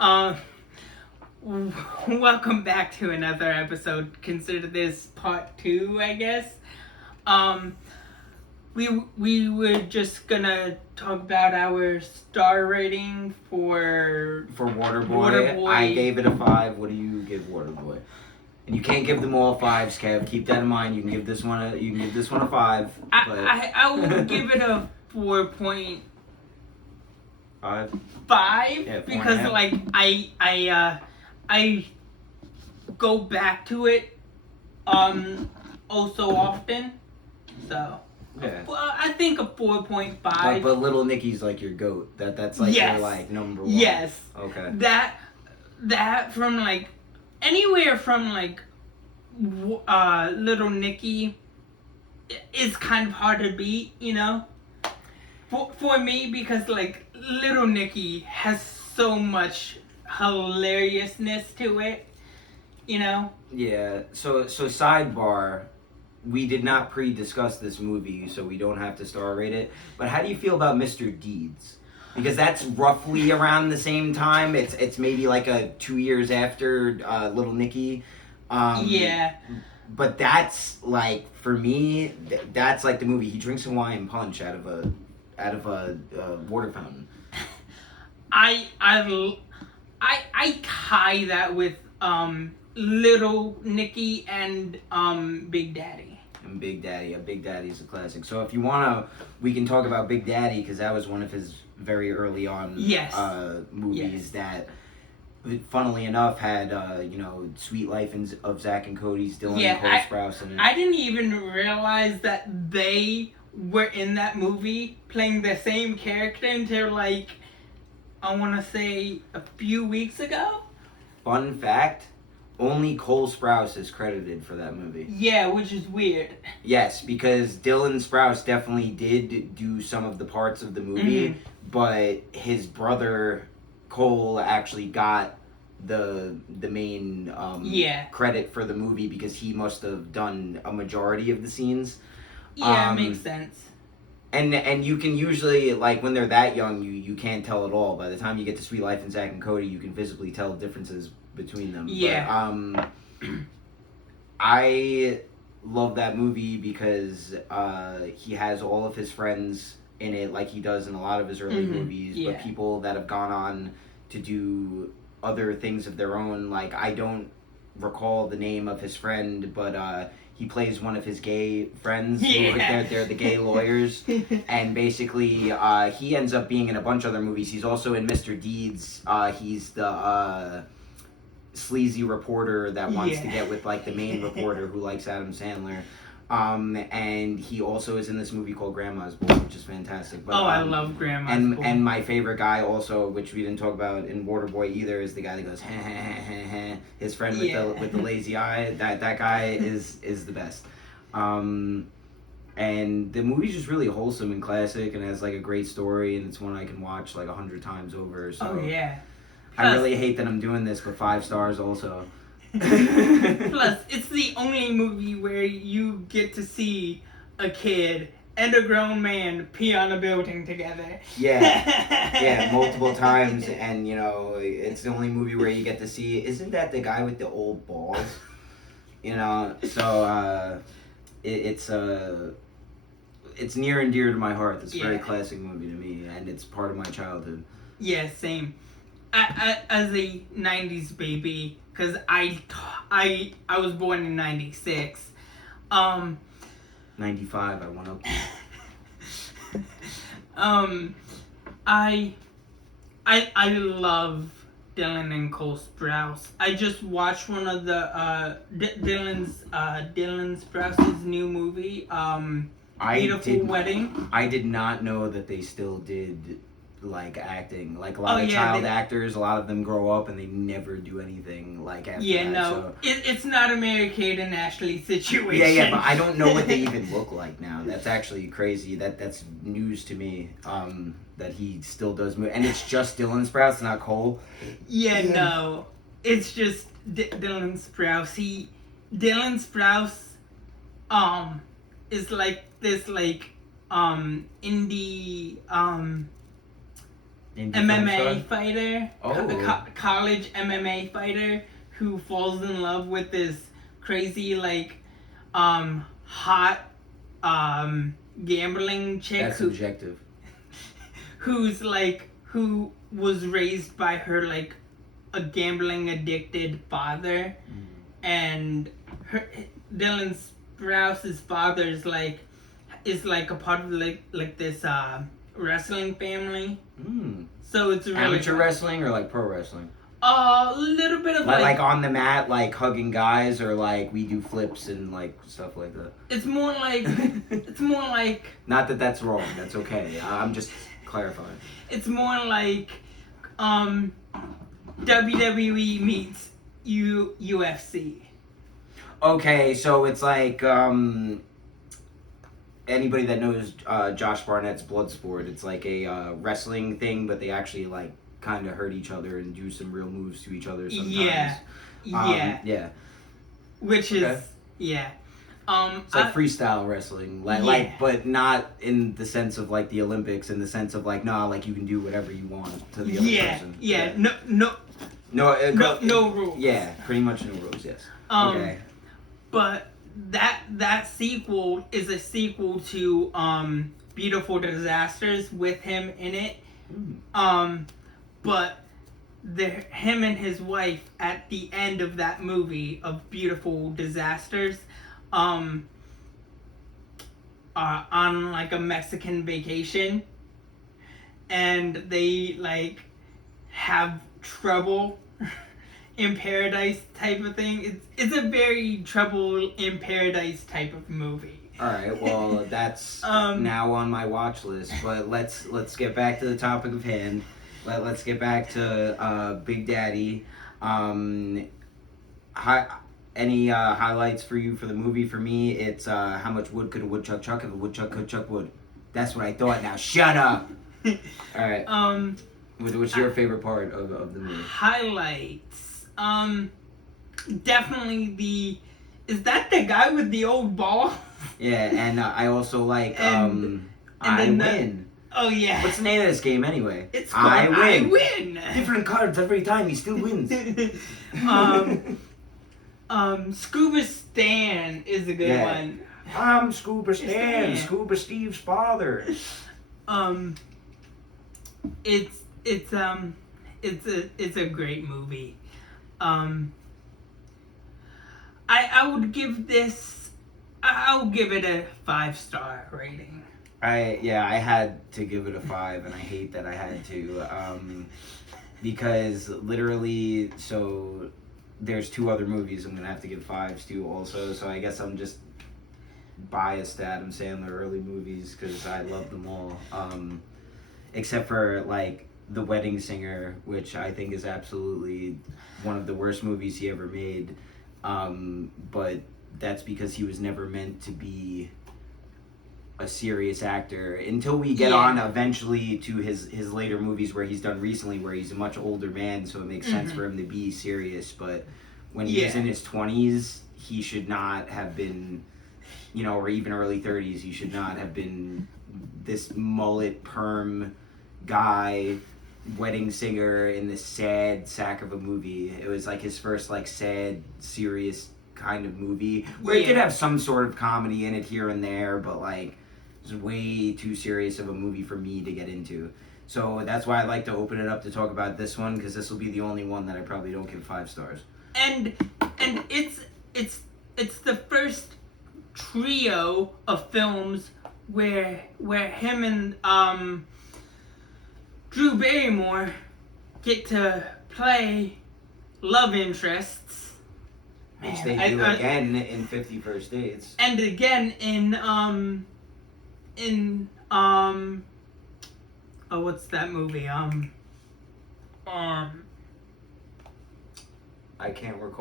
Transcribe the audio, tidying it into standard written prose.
um, welcome back to another episode. Consider this part 2, I guess. Um, we were just gonna talk about our star rating for Waterboy. Waterboy. I gave it a 5. What do you give Waterboy? And you can't give them all 5s, Kev. Keep that in mind. You can give this one a 5. But I will give it a 4.5 Yeah, because 4.5. like I go back to it oh so often, so Yeah. well, I think a 4.5. But Little Nicky's like your goat. That's like Yes. your like number 1. Yes. Okay. That from like anywhere from like Little Nicky is kind of hard to beat, you know. For me, because like Little Nicky has so much hilariousness to it, you know. Yeah. So sidebar. We did not pre-discuss this movie, so we don't have to star rate it. But how do you feel about Mr. Deeds? Because that's roughly around the same time. It's maybe like 2 years after Little Nicky. Yeah. But that's like, for me, that's like the movie. He drinks Hawaiian punch out of a water fountain. I tie that with Little Nicky and Big Daddy. And Big Daddy. Big Daddy's a classic. So if you wanna, we can talk about Big Daddy, because that was one of his very early on movies that, funnily enough, had Sweet Life of Zack and Cody's Dylan and Cole Sprouse in it. I didn't even realize that they were in that movie playing the same character until like I want to say a few weeks ago. Fun fact. Only Cole Sprouse is credited for that movie. Yeah, which is weird. Yes, because Dylan Sprouse definitely did do some of the parts of the movie, but his brother Cole actually got the main credit for the movie, because he must have done a majority of the scenes. Yeah, makes sense. And you can usually, like, when they're that young, you can't tell at all. By the time you get to Sweet Life and Zack and Cody, you can visibly tell differences between them. Yeah. But, I love that movie because he has all of his friends in it, like he does in a lot of his early movies, but people that have gone on to do other things of their own. Like, I don't recall the name of his friend, but he plays one of his gay friends. They're the gay lawyers. And basically, he ends up being in a bunch of other movies. He's also in Mr. Deeds. He's the sleazy reporter that wants to get with like the main reporter who likes Adam Sandler. And he also is in this movie called Grandma's Boy, which is fantastic. But, I love Grandma's Boy. And my favorite guy also, which we didn't talk about in Waterboy either, is the guy that goes heh heh heh heh heh. His friend with the lazy eye. That guy is the best. And the movie's just really wholesome and classic, and has like a great story, and it's one I can watch like 100 times over. So I really hate that I'm doing this, but 5 stars also. Plus, it's the only movie where you get to see a kid and a grown man pee on a building together. Yeah, multiple times, and it's the only movie where you get to see. Isn't that the guy with the old balls? So it's near and dear to my heart. It's a very classic movie to me, and it's part of my childhood. Yeah, same. As a 90s baby, because I was born in 96. 95, I went up to. I love Dylan and Cole Sprouse. I just watched one of the Dylan Sprouse's new movie, Beautiful Wedding. I did not know that they still did like acting. Like a lot of child actors, a lot of them grow up and they never do anything like after that. So. It's not a Mary-Kate and Ashley situation. Yeah, but I don't know what they even look like now. That's actually crazy. That's news to me. That he still does move, and it's just Dylan Sprouse, not Cole. No, it's just Dylan Sprouse. Dylan Sprouse, is like this indie MMA fighter, Oh. college MMA fighter who falls in love with this crazy like hot gambling chick. That's subjective. Who was raised by her like a gambling addicted father, and Dylan Sprouse's father is like a part of like this wrestling family. So it's really amateur wrestling or like pro wrestling. A little bit of like on the mat, like hugging guys, or like we do flips and like stuff like that. It's more like Not that that's wrong. That's okay. I'm just clarifying. It's more like WWE meets UFC. Okay, so it's like anybody that knows Josh Barnett's Bloodsport, it's like a wrestling thing, but they actually like kind of hurt each other and do some real moves to each other sometimes. Yeah. Which is it's like freestyle wrestling, like, but not in the sense of like the Olympics. In the sense of like, like you can do whatever you want to the other person. No rules. Yeah, pretty much no rules. Yes. Okay. But that sequel is a sequel to Beautiful Disasters with him in it. But him and his wife at the end of that movie of Beautiful Disasters are on like a Mexican vacation, and they like have trouble in paradise type of thing. It's a very trouble in paradise type of movie. All right, well that's now on my watch list. But let's get back to the topic of hand. Let's get back to Big Daddy. Any highlights for you for the movie? For me, it's how much wood could a woodchuck chuck if a woodchuck could chuck wood. That's what I thought. Now shut up. All right. What's your favorite part of the movie? Highlights. Definitely is that the guy with the old ball? Yeah, and I also like I win. Oh yeah. What's the name of this game anyway? It's called I Win. Different cards every time. He still wins. Scuba Stan is a good one. I'm Scuba Stan, Scuba Steve's father. It's a great movie. I would give this. I'll give it a 5-star rating. I had to give it a 5, and I hate that I had to, because literally, so there's 2 other movies I'm gonna have to give 5s to also. So I guess I'm just biased to Adam Sandler early movies because I love them all, except for like The Wedding Singer, which I think is absolutely one of the worst movies he ever made. But that's because he was never meant to be a serious actor until we get on eventually to his later movies where he's done recently, where he's a much older man, so it makes sense for him to be serious. But when he was in his 20s, he should not have been, or even early 30s, he should not have been this mullet perm guy, wedding singer in this sad sack of a movie. It was like his first like sad, serious kind of movie where it could have some sort of comedy in it here and there, but like it's way too serious of a movie for me to get into. So that's why I like to open it up to talk about this one, because this will be the only one that I probably don't give 5 stars. And it's the first trio of films where him and Drew Barrymore get to play love interests. Which they do again in 50 First Dates. And again in what's that movie? I can't recall.